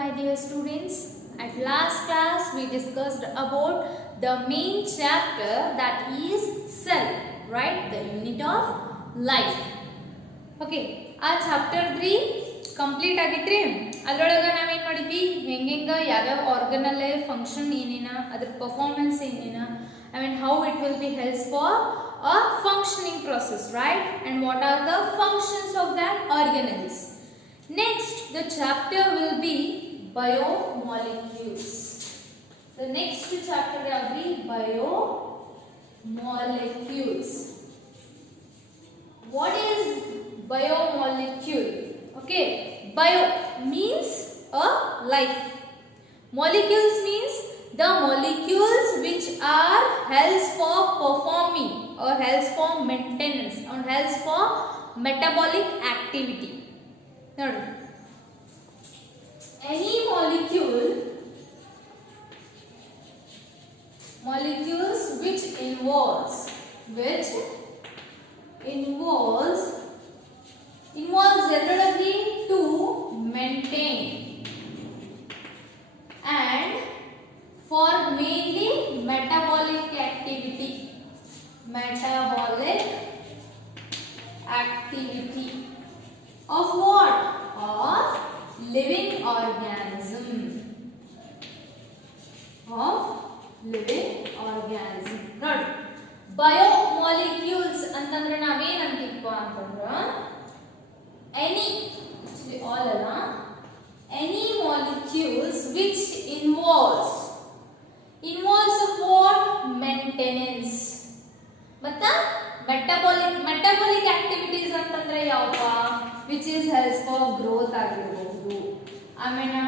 my dear students. At last class we discussed about the main chapter that is cell, right? The unit of life. Okay, chapter 3 complete agitri. Adrolaga naave ಏನು ಮಾಡಿದ್ವಿ ಹೆಂಗೆಂಗ ಯಾವ organelle function ಏನೇನ ಅದರ performance ಏನೇನ I mean how it will be helps for a functioning process, right? And what are the functions of that organelles? Next, the chapter will be biomolecules. The next chapter will be biomolecules. What is biomolecule? Okay, bio means a life. Molecules means the molecules which are helps for performing or helps for maintenance or helps for metabolic activity. Now, any molecules which involves generally to maintain and for mainly metabolic activity of what? Of living organism. Not biomolecules ಅಂತಂದ್ರೆ ನಾವೇನ್ ಅಂತೀವಿ ಅಂತಂದ್ರೆ any molecules which involves what? Maintenance ಮತ್ತ metabolic activities ಅಂತಂದ್ರೆ ಯಾವಪ್ಪ which is helps for growth ಆಗಿರಬಹುದು, ಆಮೇಲೆ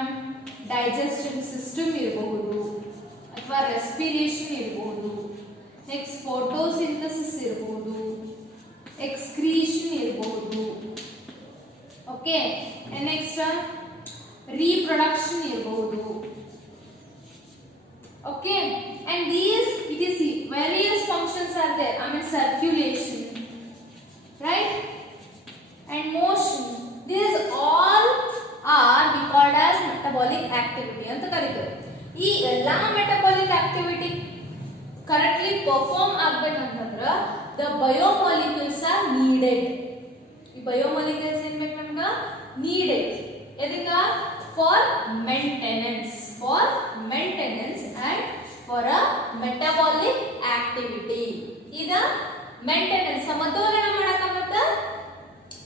digestion system ಇರಬಹುದು ಅಥವಾ respiration ಇರಬಹುದು, next photosynthesis ಇರಬಹುದು, excretion ಇರಬಹುದು, okay, and next reproduction ಇರಬಹುದು, okay, and these it is various functions are there. I mean circulation, right, and motion. These all are we called as metabolic activity ಅಂತ ಕರೀತಾರೆ. ಈ ಎಲ್ಲಾ metabolic activity correctly perform ಆಗಬೇಕಂತಂದ್ರೆ the biomolecules are needed. ಈ biomolecules ಏನು ಬೇಕು ನಮಗೆ? needed. ಎದಕ್ಕ? for maintenance and for a metabolic activity. ಇದ ಮೇಂಟೆನೆನ್ಸ್ ಸಮತೋಲನ ಮಾಡಕತ್ತ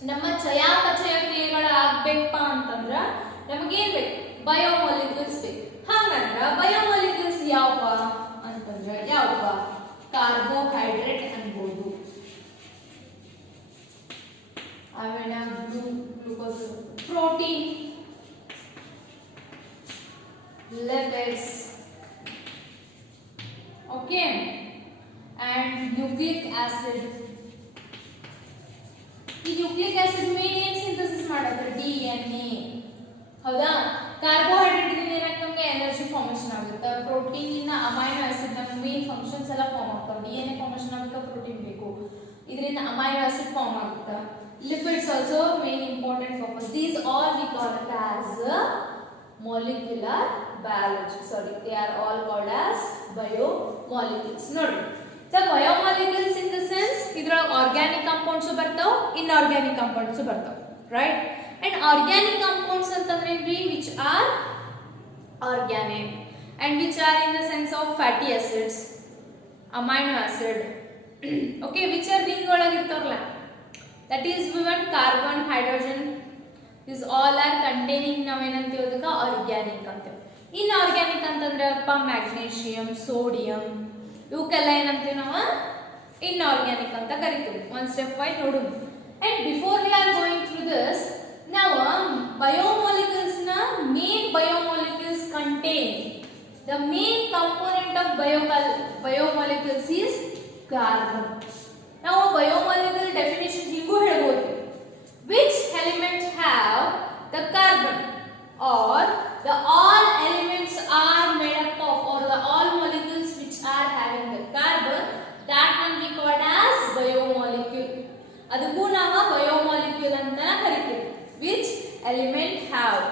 ನಮ್ಮ ಚಯಾಪಚಯ ಕ್ರಿಯೆಗಳು ಆಗಬೇಕಪ್ಪ ಅಂತಂದ್ರ ನಮಗೆ ಏನು ಬೇಕು? ಬಯೋಮಾಲಿಕ್ಯೂಲ್ಸ್ ಬೇಕು. ಹಾಗಂದ್ರ ಬಯೋಮಾಲಿಕ್ಯೂಲ್ಸ್ ಯಾವಪ್ಪ ಅಂತಂದ್ರ ಯಾವಪ್ಪ? ಕಾರ್ಬೋಹೈಡ್ರೇಟ್ ಅನ್ಬೋದು, ಆಮೇಲೆ glucose, protein, lipids, okay, and nucleic acid. ಈ ನ್ಯೂಕ್ಲಿಕ್ ಆಸಿಡ್ ಮೇನ್ ಏನು ಸಿಂಥಸಿಸ್ ಮಾಡುತ್ತೆ? DNA. ಹೌದಾ? ಕಾರ್ಬೋಹೈಡ್ರೇಟ್ ಇಂದ ಏನಾಗ್ತದೆ? ನಮಗೆ ಎನರ್ಜಿ ಫಾರ್ಮೇಷನ್ ಆಗುತ್ತೆ. ಪ್ರೋಟೀನ್ ಇಂದ ಅಮೈನೋ ಆಸಿಡ್ ನಮ್ಮ ಮೇನ್ ಫಂಕ್ಷನ್ಸ್ ಎಲ್ಲ ಫಾರ್ಮ್ ಆಗ್ತವೆ. DNA ಫಾರ್ಮೇಷನ್ ಆಗುತ್ತೆ, ಪ್ರೋಟೀನ್ ಬೇಕು, ಇದರಿಂದ ಅಮೈನೋ ಆಸಿಡ್ ಫಾರ್ಮ್ ಆಗುತ್ತೆ. Lipids also main important purpose. These all we call it as molecular biology. Sorry, they are all called as biomolecules. Nodi, the biomolecules in the sense idra organic compounds bartav, inorganic compounds bartav, right? And organic compounds antandre which are organic and which are in the sense of fatty acids, amino acid, okay, which are ring olaga irtavalla, that is we want carbon, hydrogen. These all are containing ನಾವೇನಂತೀವಿ ಅದಕ್ಕೆ ಆರ್ಗ್ಯಾನಿಕ್ ಅಂತೀವಿ. ಇನ್ಆರ್ಗ್ಯಾನಿಕ್ ಅಂತಂದ್ರಪ್ಪ magnesium, sodium ಇವಕ್ಕೆಲ್ಲ ಏನಂತೀವಿ ನಾವು? ಇನ್ಆರ್ಗ್ಯಾನಿಕ್ ಅಂತ ಕರಿತೀವಿ. One step Y ನೋಡೋಣ. And before we are going through this, ನಾವು ಬಯೋಮಾಲಿಕ್ಯೂಲ್ಸ್ ನ main biomolecules contain the main component of biomolecules is carbon. ನಾವು ಬಯೋಮಾಲಿಕ್ಯೂಲ್ ಡೆಫಿನೇಷನ್ ಹಿಂಗೂ ಹೇಳ್ಬೋದು. Which elements have the carbon, or the all elements are made up of, or the all molecules which are having the carbon, that one we called as biomolecule. ಅದಕ್ಕೂ ನಾವು ಬಯೋಮಾಲಿಕ್ಯೂಲ್ ಅಂತ ಕರಿತೀವಿ. Which element have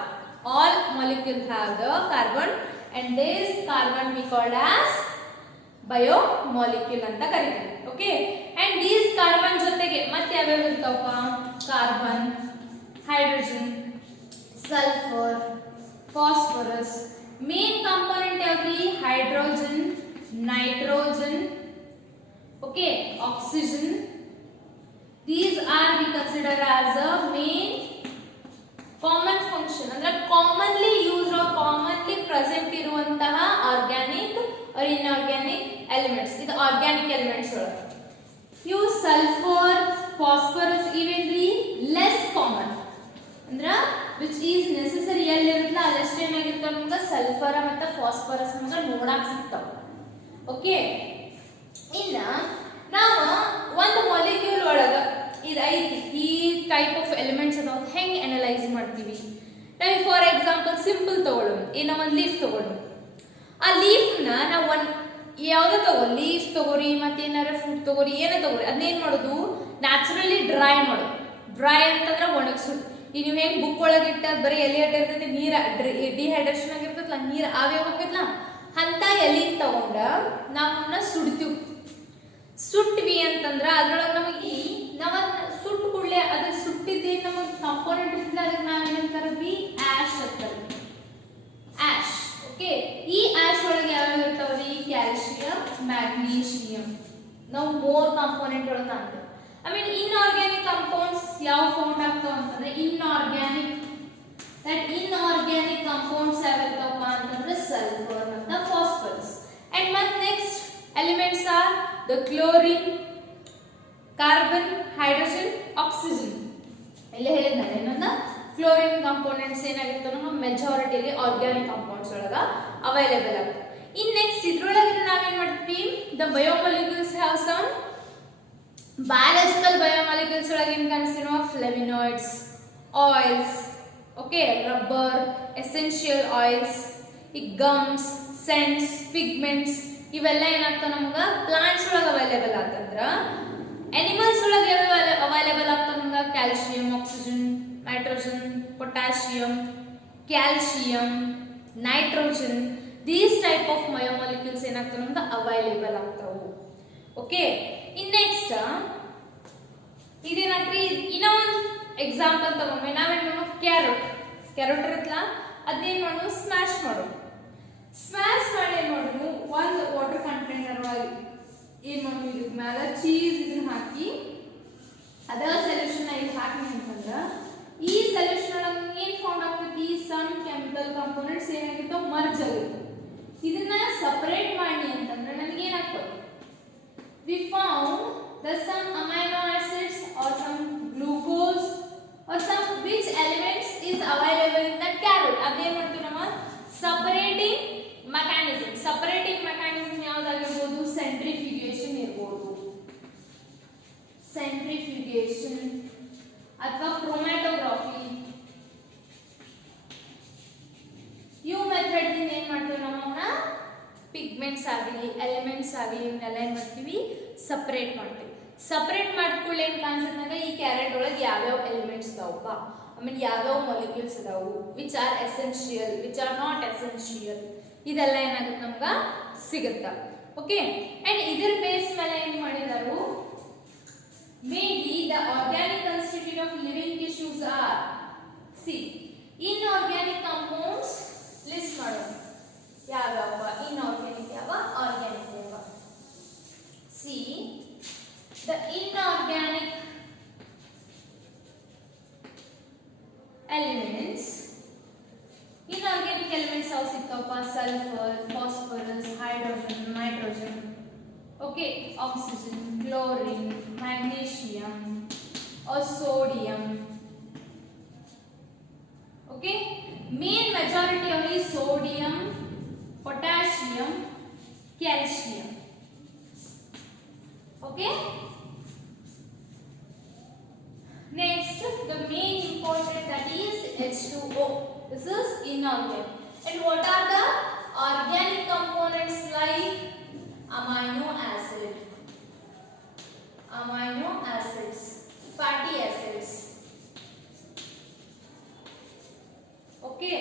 all molecules have the carbon and this carbon we called as biomolecule ಅಂತ ಕರೀತೀವಿ. Okay, and these carbon ಜೊತೆಗೆ ಮತ್ತೆ ಯಾವ್ಯಾವ ಇರ್ತಾವಪ್ಪ? Carbon, hydrogen, sulphur, phosphorus. Main component ಯಾವ್ದ್ರಿ? Hydrogen, nitrogen, okay, oxygen. These are we consider as a main common function, ಅಂದ್ರೆ commonly used or commonly present ಇರುವಂತಹ organic or inorganic elements. ಇದು organic elements ಒಳಗೆ. ಇವು ಸಲ್ಫರ್, ಫಾಸ್ಫರಸ್ ಇವೆಲ್ರಿ less common, ಅಂದ್ರ which is necessary ಎಲ್ಲಿರುತ್ತಲ್ಲ ಅದಷ್ಟೇ ಏನಾಗಿರ್ತಾವ ನಮ್ಗೆ ಸಲ್ಫರ್ ಮತ್ತು ಫಾಸ್ಫರಸ್ ನಮ್ಗೆ ನೋಡಾಕ್ ಸಿಗ್ತಾವ. ಓಕೆ, ಇನ್ನ ನಾವು ಒಂದು ಮಾಲಿಕ್ಯೂಲ್ ಒಳಗ ಇದು ಐತಿ ಈ ಟೈಪ್ ಆಫ್ ಎಲಿಮೆಂಟ್ಸ್ ಅದಾವ ಹೆಂಗೆ ಅನಲೈಸ್ ಮಾಡ್ತೀವಿ? ನಾವು ಫಾರ್ ಎಕ್ಸಾಂಪಲ್ ಸಿಂಪಲ್ ತಗೊಳ್ಳೋಣ, ಏನೋ ಒಂದು ಲೀಫ್ ತಗೊಳ್ಳೋಣ. ಆ ಲೀಫ್ನ ನಾವು ಒಂದು ಯಾವುದೋ ತಗೋ, ಲೀಫ್ ತಗೋರಿ ಮತ್ತೇನಾರ ಫ್ರೂಟ್ ತಗೋರಿ ಏನೋ ತಗೋರಿ, ಅದನ್ನೇನು ಮಾಡೋದು? ನ್ಯಾಚುರಲಿ ಡ್ರೈ ಮಾಡೋದು. ಡ್ರೈ ಅಂತಂದ್ರೆ ಒಣಗಿಸೋದು. ಈಗ ನೀವು ಹೆಂಗೆ ಬುಕ್ ಒಳಗೆ ಇಟ್ಟ ಬರೀ ಎಲೆ ಇಟ್ಟಿರ್ತೈತಿ, ನೀರು ಡಿಹೈಡ್ರೇಷನ್ ಆಗಿರ್ತೈತಲ್ಲ, ನೀರು ಆವೇ ಹೋಗ್ತೈತಲ್ಲ, ಅಂತ ಎಲೆ ತಗೊಂಡ ನಾವನ್ನ ಸುಡ್ತೀವಿ. ಸುಟ್ವಿ ಅಂತಂದ್ರ ಅದ್ರೊಳಗೆ ನಮಗೆ ನಾವ್ ಸುಟ್ಟು ಕೂಡಲೇ ಅದ್ರ ಸುಟ್ಟಿದ್ದೇನು ನಮಗೆ ಕಾಂಪೋನೆಂಟ್ ಇರ್ತದೆ, ಅದಕ್ಕೆ ನಾವೇನಂತ ಕರೀತೀವಿ? ಆಶ್ ಅಂತ ಕರೀತೀವಿ. ಆಶ್. ಓಕೆ, ಈ ಆಶ್ ಒಳಗೆ ಯಾವ್ಯಾವ ಇರ್ತಾವ್ರಿ? Calcium, magnesium. ನಾವು ಮೋರ್ ಕಾಂಪೋನೆಂಟ್ ಒಳಗೆ ಕಾಣ್ತೇವೆ. ಐ ಮೀನ್ ಇನ್ಆರ್ಗ್ಯಾನಿಕ್ ಕಾಂಪೌಂಡ್ಸ್ ಯಾವ ಫೌಂಡ್ ಆಗ್ತಾವ ಅಂತಂದ್ರೆ ಇನ್ಆರ್ಗ್ಯಾನಿಕ್. ದಟ್ ಇನ್ಆರ್ಗ್ಯಾನಿಕ್ ಕಾಂಪೌಂಡ್ಸ್ ಯಾವಿರ್ತಾವಪ್ಪ ಅಂತಂದ್ರೆ ಸಲ್ಫರ್ ಮತ್ತು ಫಾಸ್ಫರಸ್. ಅಂಡ್ ಮತ್ತೆ next elements are the chlorine, carbon, hydrogen, oxygen. ಇಲ್ಲಿ ಹೇಳಿದ್ನಲ್ಲ ಇನ್ನೊಂದು ಕ್ಲೋರಿನ್ ಕಾಂಪೋನೆಂಟ್ಸ್ ಏನಾಗಿತ್ತು ನಮ್ಮ ಮೆಜಾರಿಟಿಲಿ ಆರ್ಗ್ಯಾನಿಕ್ ಕಾಂಪೌಂಡ್ಸ್ ಒಳಗ ಅವೈಲೇಬಲ್ ಆಗುತ್ತೆ. ಇನ್ ನೆಕ್ಸ್ಟ್ ಇದ್ರೊಳಗೆ ನಾವೇನ್ ಮಾಡ್ತೀವಿ? The biomolecules have some biological biomolecules ಒಳಗೆ ಏನ್ ಕಾಣಿಸ್ತೀವಿ ನಾವು? Flavonoids, oils, okay, rubber, essential oils, ಈ ಗಮ್ಸ್, ಸೆಂಟ್ಸ್, ಪಿಗ್ಮೆಂಟ್ಸ್ ಇವೆಲ್ಲ ಏನಾಗ್ತಾವ ನಮ್ಗೆ ಪ್ಲಾಂಟ್ಸ್ ಒಳಗೆ ಅವೈಲೇಬಲ್ ಆಗ್ತಂದ್ರ. ಎನಿಮಲ್ಸ್ ಒಳಗೆ ಅವೈಲೇಬಲ್ ಆಗ್ತಾವ ನಮ್ಗೆ calcium, oxygen, nitrogen, potassium, calcium, nitrogen. These type of biomolecules ಏನಾಗ್ತಾವ ನಮ್ಗೆ ಅವೈಲೇಬಲ್ ಆಗ್ತಾವು. ಓಕೆ, ಇನ್ ನೆಕ್ಸ್ಟ್ ಇದೇನಾಗ್ರಿ ಇನ್ನೊಂದು ಎಕ್ಸಾಂಪಲ್ ತಗೊಂಡ್ರೆ ನಾವೇನ್ ಮಾಡೋಣ? ಕ್ಯಾರೋಟ್. ಕ್ಯಾರೋಟ್ ಇರುತ್ತಲ್ಲ ಅದೇನ್ ಮಾಡೋಣ? ಸ್ಮ್ಯಾಶ್ ಮಾಡೋಣ. ಸ್ಮ್ಯಾಶ್ ಮಾಡಿ ಏನ್ ಮಾಡೋದು? ಒಂದು ವಾಟರ್ ಕಂಟೈನರ್ ಒಳಗೆ ಏನ್ ಮಾಡೋದು? ಇದಕ್ಕೆ ಮೇಲೆ ಚೀಸ್ ಇದನ್ನ ಹಾಕಿ ಅದ ಸೊಲ್ಯೂಷನ್ ಇಲ್ಲಿ ಹಾಕಿ ಅಂತಂದ್ರ ಈ ಸೊಲ್ಯೂಷನ್ ಒಳಗೆ ಏನ್ ಫೌಂಡ್ ಆಗ್ತೈತಿ? ಸಮ್ ಕೆಮಿಕಲ್ ಕಾಂಪೋನೆಂಟ್ಸ್ ಏನಾಗಿರ್ತಾವ? ಮರ್ಜ್ ಆಗಿರ್ತಾವ. ಇದನ್ನ ಸಪರೇಟ್ ಮಾಡಿ ಅಂತಂದ್ರೆ ನಮ್ಗೆ ಏನಾಗ್ತದೆ? we found that some amino acids or some glucose or some which elements is available in that carrot. ಅದೇನ್ ಮಾಡ್ತೀವಿ ನಾವು? separating mechanism ಯಾವ್ದಾಗಿರ್ಬೋದು? ಸೆಂಟ್ರಿಫ್ಯೂಗೇಷನ್ ಇರ್ಬೋದು, ಸೆಂಟ್ರಿಫ್ಯೂಗೇಷನ್ ಅಥವಾ ಕ್ರೋಮ್ಯಾಟೋಗ್ರಫಿ. ಇವು ಮೆಥಡ್ ಇಂದ ಏನ್ ಮಾಡ್ತೀವಿ ನಾವು? ಪಿಗ್ಮೆಂಟ್ಸ್ ಆಗಲಿ ಎಲಿಮೆಂಟ್ಸ್ ಆಗಲಿ ಇವನ್ನೆಲ್ಲ ಏನ್ ಮಾಡ್ತೀವಿ? ಸಪರೇಟ್ ಮಾಡ್ತೀವಿ. ಸಪರೇಟ್ ಮಾಡ್ಕೊಳ್ಳಿ ಏನ್ ಕಾಣಿಸುತ್ತೆ? ಈ ಕ್ಯಾರೆಟ್ ಒಳಗೆ ಯಾವ್ಯಾವ ಎಲಿಮೆಂಟ್ಸ್ ಇದಾವಪ್ಪ, ಆಮೇಲೆ ಯಾವ್ಯಾವ ಮಾಲಿಕ್ಯೂಲ್ಸ್ ಇದಾವು, which are essential, which are not essential, ಇದೆಲ್ಲ ಏನಾಗುತ್ತೆ ನಮ್ಗೆ ಸಿಗುತ್ತ. ಓಕೆ, ಅಂಡ್ ಇದ್ರ ಬೇಸ್ ಮೇಲೆ ಏನ್ ಮಾಡಿದಾರು? Maybe the organic constitute of living tissues or see inorganic compounds. List ಮಾಡೋಣ ಯಾವ್ಯಾವ ಇನ್ಆರ್ಗ್ಯಾನಿಕ್, ಯಾವ organic. See the inorganic elements. Inorganic elements how sikkappa? Sulfur, phosphorus, hydrogen, nitrogen, okay, oxygen, chlorine, magnesium or sodium. Okay, main majority only sodium, potassium, calcium. Okay, next the main important that is H2O. This is inorganic. And what are the organic components like? Amino acids, fatty acids. Okay,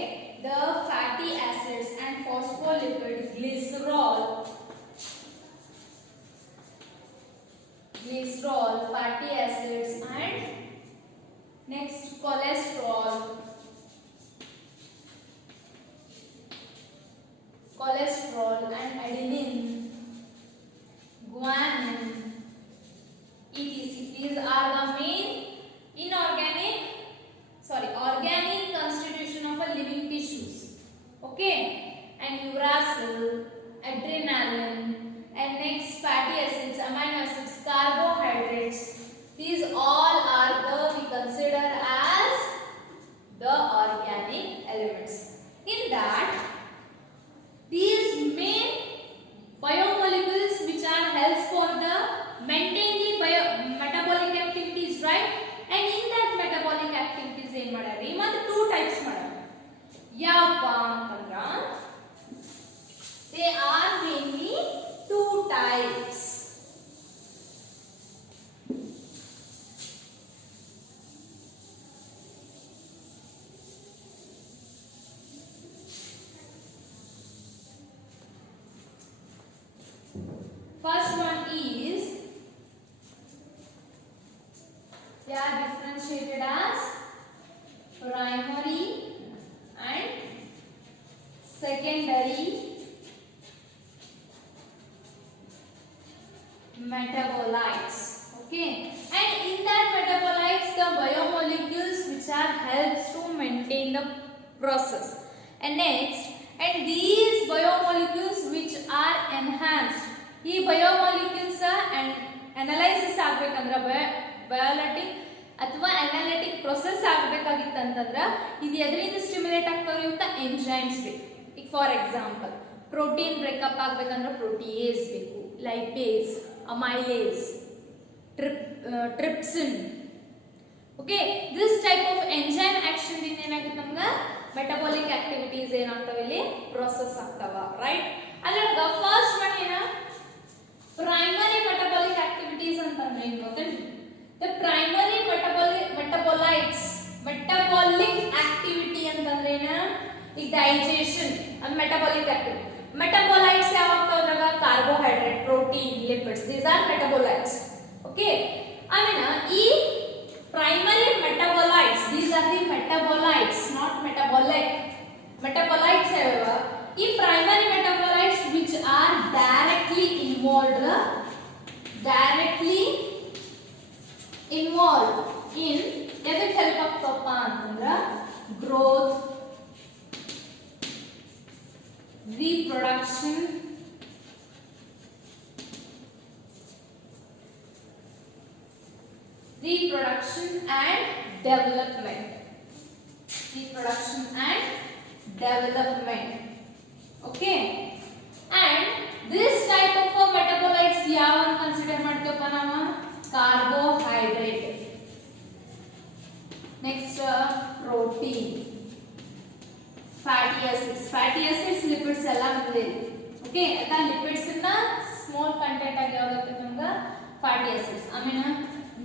cholesterol and adenine, guanine, etc. These are the main organic constitution of a living tissues. Okay, and uracil, adrenaline, and next fatty acids, amino acids, carbohydrates. These all are we consider as the organic elements. In that, these main biomolecules which are helps for the maintain the metabolic activities, right? And in that metabolic activities ಏನು ಮಾಡ್ಯಾರಿ ಮತ್ತೆ two types ಮಾಡ್ಯಾರ. ಯಾವಪ್ಪ ಅಂತಂದ್ರ they are mainly two types. First one is they are differentiated as primary and secondary metabolites. Okay, and in that metabolites the biomolecules which are helps to maintain the process. And next, and these biomolecules which are enhanced, ಈ biomolecules analysis ಆಗಬೇಕಂದ್ರೆ ಬಯೋಲಟಿಕ್ ಅಥವಾ analytic process ಆಗಬೇಕಾಗಿತ್ತಂತಂದ್ರ ಇದು ಎದರಿಂದ ಸ್ಟಿಮ್ಯುಲೇಟ್ ಆಗ್ತಾವ್ರಿ ಅಂತ ಎಂಜೈಮ್ಸ್ ಬೇಕು. ಈಗ ಫಾರ್ ಎಕ್ಸಾಂಪಲ್ ಪ್ರೋಟೀನ್ ಬ್ರೇಕಪ್ ಆಗಬೇಕಂದ್ರೆ ಪ್ರೋಟಿಯೇಸ್ ಬೇಕು, lipase, amylase, trypsin. Okay, this type of enzyme action ಇಂದ ಏನಾಗುತ್ತೆ ನಮ್ಗೆ ಮೆಟಬಾಲಿಕ್ ಆಕ್ಟಿವಿಟೀಸ್ ಏನಾಗ್ತಾವ ಇಲ್ಲಿ ಪ್ರೊಸೆಸ್ ಆಗ್ತಾವ, ರೈಟ್? ಅಲ್ಲಗ ಫಸ್ಟ್ ಒನ್ ಏನ primary metabolic activities ಅಂತಂದ್ರೆ ಏನು ಗೊತ್ತೇನು? the primary metabolic activity ಅಂತಂದ್ರೆ ಏನ? ಈಗ digestion and metabolic activity. metabolites ಯಾವಾಗ್ತಾವ್ರಾಗ carbohydrate, protein, lipids, these are metabolites. okay, ಆಮೇಲೆ ಈ primary metabolites, these are the metabolites, not metabolic. metabolites ಯಾವ್ಯಾವ? ಈ primary metabolites which are directly involved in ಎದಕ್ಕೆ ಹೆಲ್ಪ್ ಆಗ್ತಪ್ಪ ಅಂತಂದ್ರ growth, reproduction, and development. Okay, and this type of metabolites ಯಾವಾಗ ಕನ್ಸಿಡರ್ ಮಾಡ್ತೀವಪ್ಪ ನಾವು? Carbohydrate, next protein, fatty acids, lipids ಎಲ್ಲ ಬಂದಿದೆ. ಓಕೆ, ಅದ ಲಿಪಿಡ್ಸ್ ನ ಸ್ಮಾಲ್ ಕಂಟೆಂಟ್ ಆಗಿ ಯಾವಾಗುತ್ತೆ ನಮ್ಗೆ ಫ್ಯಾಟಿ ಆಸಿಡ್ಸ್. ಆಮೇಲೆ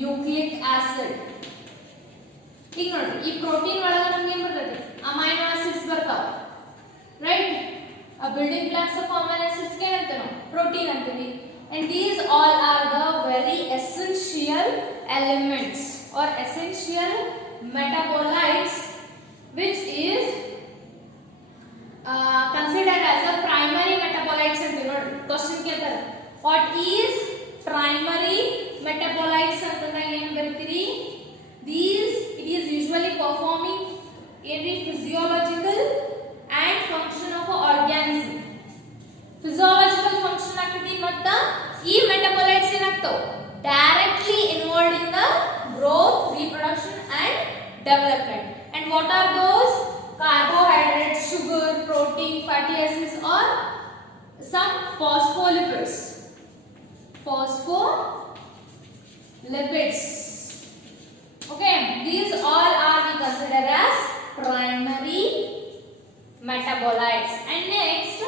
ನ್ಯೂಕ್ಲಿಕ್ ಆಸಿಡ್. ಈಗ ನೋಡ್ರಿ, ಈ ಪ್ರೋಟೀನ್ ಒಳಗ ನಮ್ಗೆ ಏನ್ ಬರ್ತದೆ? ಅಮೈನೋ ಆಸಿಡ್ಸ್ ಬರ್ತಾವ, right? A building blocks of amino acids के अंते ना protein अंते भी, and these all are the very essential elements or essential metabolites which is considered as a primary metabolites अंते ना. Question क्या था? What is primary metabolites अंते ना ये बरतीरी? These it is usually performing every physiological and function of an organism. Physiological function ಆಗ್ತೈತಿ ಮತ್ತು ಈ metabolites ಏನಾಗ್ತಾವ? Directly involved in the growth, reproduction and development. And what are those? Carbohydrates, sugar, protein, fatty acids or some phospholipids. Okay, these all are we consider as primary metabolites. And next,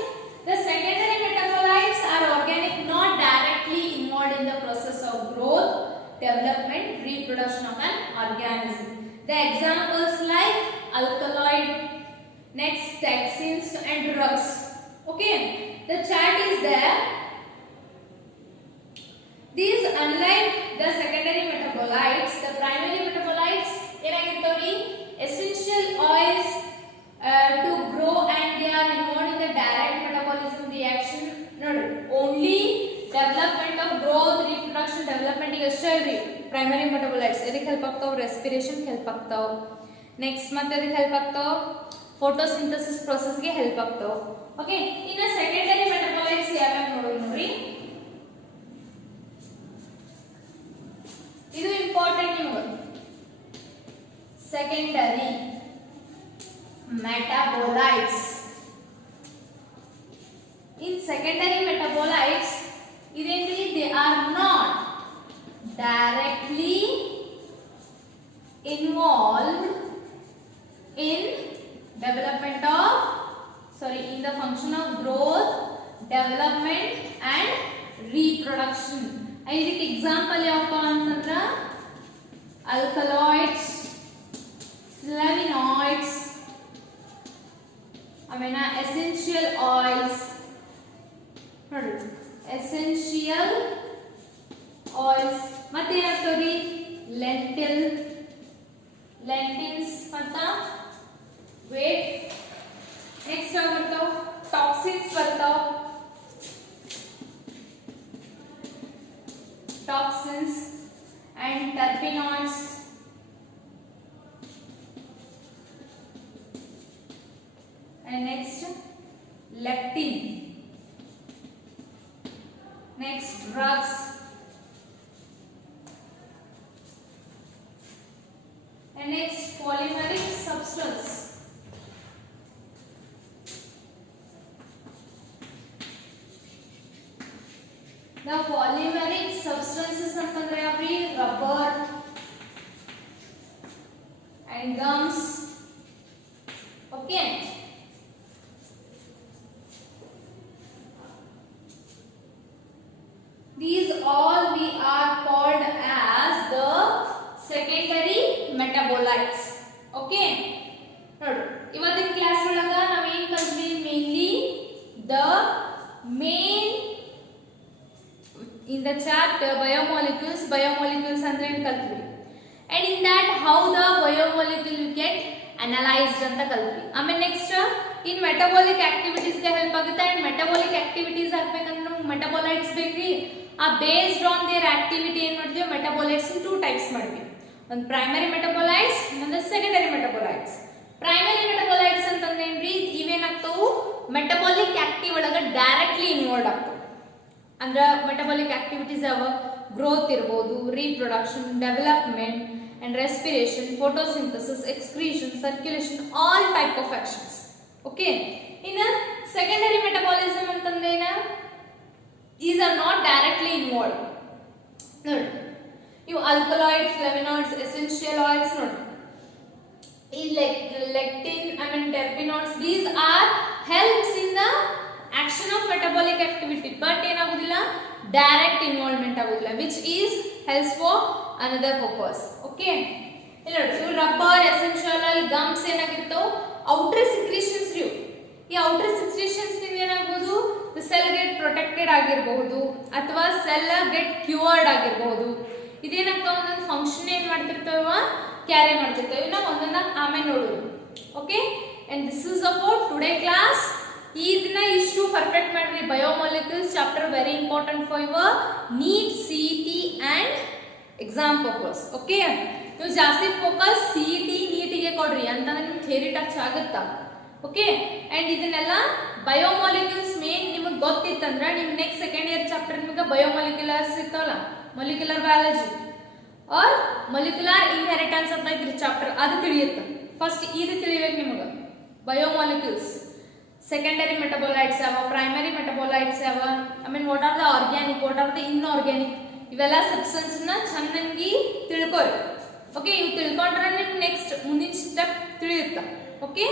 the secondary metabolites are organic, not directly involved in the process of growth, development, reproduction of an organism. The examples like alkaloid, next toxins and drugs. Okay, the chart is there. These, unlike the secondary metabolites, the primary metabolites ಏನಾಗಿರ್ತಾವ್ರಿ? essential oils to grow, and they are involved in the direct metabolism primary metabolites ಎದಕ್ಕೆ help ಆಗ್ತಾವ? Respiration help ಆಗ್ತಾವ. ನೆಕ್ಸ್ಟ್ ಮತ್ತೆ ಎದಕ್ಕೆ help ಆಗ್ತಾವ? ಫೋಟೋಸಿಂಥಸಿಸ್ ಪ್ರೊಸೆಸ್ಗೆ ಹೆಲ್ಪ್ ಆಗ್ತಾವ. ಓಕೆ, ಇನ್ನು ಸೆಕೆಂಡರಿ ಮೆಟಬಾಲೈಟ್ಸ್ ಯಾವ್ಯಾವ ನೋಡ್ರಿ. ಇದು ಇಂಪಾರ್ಟೆಂಟ್ ನಿಮಗೆ. Secondary metabolites. In secondary metabolites, they are not directly involved in in the function of growth, development and reproduction. ಇದಕ್ಕೆ ಎಕ್ಸಾಂಪಲ್ ಯಾವಪ್ಪ ಅಂತಂದ್ರ alkaloids, flavonoids, ಆಮೇಲೆ essential oils ನೋಡಿ, essential oils ಮತ್ತೆ ಏನಾಗ್ತಾವ್ರಿ? lentils ಮತ್ತ wheat. ನೆಕ್ಸ್ಟ್ ಯಾವ ಬರ್ತಾವ? ಟಾಕ್ಸಿನ್ಸ್ ಬರ್ತಾವ. toxins and terpenoids. And next lectin. Next drugs. And next polymeric substance. The polymeric substances ಅಂತಂದ್ರೆ ಯಾವ್ರಿ? Rubber and gums. Okay. These all we are called as the secondary metabolites. Okay. ನೋಡಿ, ಇವತ್ತಿನ ಕ್ಲಾಸ್ ಒಳಗ ನಾವು ಏನು ಕಲಿತ್ವಿ? mainly the main in the chapter biomolecules ಅಂದ್ರೆ ಏನು ಕಲಿತ್ವಿ, and in that how the biomolecule get analyzed ಅಂತ ಕಲಿತ್ವಿ. ಆಮೇಲೆ ನೆಕ್ಸ್ಟ್ ಇನ್ ಮೆಟಬಾಲಿಕ್ ಆಕ್ಟಿವಿಟೀಸ್ ಗೆ ಹೆಲ್ಪ್ ಆಗುತ್ತೆ. ಅಂಡ್ ಮೆಟಬಾಲಿಕ್ ಆಕ್ಟಿವಿಟೀಸ್ ಆಗ್ಬೇಕಂದ್ರೆ ನಮ್ಗೆ ಮೆಟಬಾಲೈಟ್ಸ್ ಬೇಕ್ರಿ. ಆ ಬೇಸ್ಡ್ ಆನ್ ದೇರ್ ಆಕ್ಟಿವಿಟಿ ಏನ್ ಮಾಡ್ತೀವಿ? ಮೆಟಬಾಲೈಟ್ಸ್ ಟೂ ಟೈಪ್ಸ್ ಮಾಡ್ತೀವಿ. ಒಂದು ಪ್ರೈಮರಿ ಮೆಟಬಾಲೈಟ್ಸ್, ಇನ್ನೊಂದು ಸೆಕೆಂಡರಿ ಮೆಟಬಾಲೈಟ್ಸ್. ಪ್ರೈಮರಿ ಮೆಟಬಾಲೈಟ್ಸ್ ಅಂತಂದ್ರೆ ಏನ್ರಿ? ಇವೇನಾಗ್ತಾವು? ಮೆಟಬಾಲಿಕ್ ಆಕ್ಟಿವ್ ಒಳಗ ಡೈರೆಕ್ಟ್ಲಿ ಇನ್ವಾಲ್ವ್ ಆಗ್ತಾವ. ಅಂದ್ರೆ ಮೆಟಬಾಲಿಕ್ ಆಕ್ಟಿವಿಟೀಸ್ ಯಾವ? ಗ್ರೋತ್ ಇರ್ಬೋದು, reproduction, development and respiration, photosynthesis, excretion, circulation, all type of actions. Okay. In a secondary metabolism antandena, these are not directly involved. Nod, you alkaloids, flavonoids, essential oils, nod. In lectin, terpenoids, these are helps in the action of metabolic activity, but ಏನಾಗುದಿಲ್ಲ? direct involvement ಆಗುದಿಲ್ಲ, which is helps for another purpose. Okay. ಇಲ್ಲಿ ನೋಡಿ, ಇವು rubber, essential oil, gums ಏನಾಗಿರ್ತಾವ? Outer secretions ಇವು. ಈ ಔಟರ್ ಸಿಕ್ರೀಷನ್ಸ್ ನಿಂದ ಏನಾಗಬಹುದು? ಸೆಲ್ ಗೆಟ್ ಪ್ರೊಟೆಕ್ಟೆಡ್ ಆಗಿರಬಹುದು ಅಥವಾ ಸೆಲ್ ಗೆಟ್ ಕ್ಯೂರ್ಡ್ ಆಗಿರಬಹುದು. ಇದೇನಾಗ್ತಾವ? ಒಂದೊಂದು ಫಂಕ್ಷನ್ ಏನ್ ಮಾಡ್ತಿರ್ತಾವ? ಕ್ಯಾರಿ ಮಾಡ್ತಿರ್ತಾವೆ. ನಾವು ಒಂದೊಂದ ಆಮೇಲೆ ನೋಡೋದು. Okay. And this is about today class. ಇದನ್ನ ಇಷ್ಟು ಪರ್ಫೆಕ್ಟ್ ಮಾಡ್ರಿ. Biomolecules chapter very important for your NEET, CET and exam purpose. Okay. ನೀವು ಜಾಸ್ತಿ ಫೋಕಸ್ ಸಿಇಟಿ ನೀಟಿಗೆ ಕೊಡ್ರಿ ಅಂತಂದ್ರೆ ನಿಮ್ಗೆ ಥಿಯರಿ ಟಚ್ ಆಗುತ್ತಾ. ಓಕೆ. ಅಂಡ್ ಇದನ್ನೆಲ್ಲ ಬಯೋಮಾಲಿಕ್ಯೂಲ್ಸ್ ಮೇನ್ ನಿಮಗೆ ಗೊತ್ತಿತ್ತಂದ್ರೆ ನಿಮ್ ನೆಕ್ಸ್ಟ್ ಸೆಕೆಂಡ್ ಇಯರ್ ಚಾಪ್ಟರ್ ನಿಮಗೆ ಬಯೋಮಾಲಿಕ್ಯುಲರ್ಸ್ ಇರ್ತಾವಲ್ಲ, molecular biology or molecular inheritance ಅಂತ ಇದ್ರಿ ಚಾಪ್ಟರ್, ಅದು ತಿಳಿಯುತ್ತೆ. ಫಸ್ಟ್ ಇದು ತಿಳಿಬೇಕು ನಿಮಗೆ. ಬಯೋಮಾಲಿಕ್ಯೂಲ್ಸ್, ಸೆಕೆಂಡರಿ ಮೆಟಬಾಲೈಟ್ಸ್ ಯಾವ, ಪ್ರೈಮರಿ ಮೆಟಬಾಲೈಟ್ಸ್ ಯಾವ, what are the organic, what are the inorganic, ಇವೆಲ್ಲ ಸಬ್ಸ್ಟೆನ್ಸ್ ನ ಚೆನ್ನಾಗಿ ತಿಳ್ಕೊರಿ. ಓಕೆ. ಇವು ತಿಳ್ಕೊಂಡ್ರೆ ನಿಮ್ಗೆ ನೆಕ್ಸ್ಟ್ ಮುಂದಿನ ಸ್ಟೆಪ್ ತಿಳಿಯುತ್ತೆ. Okay.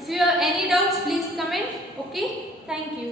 If you have any doubts please comment. Okay. Thank you.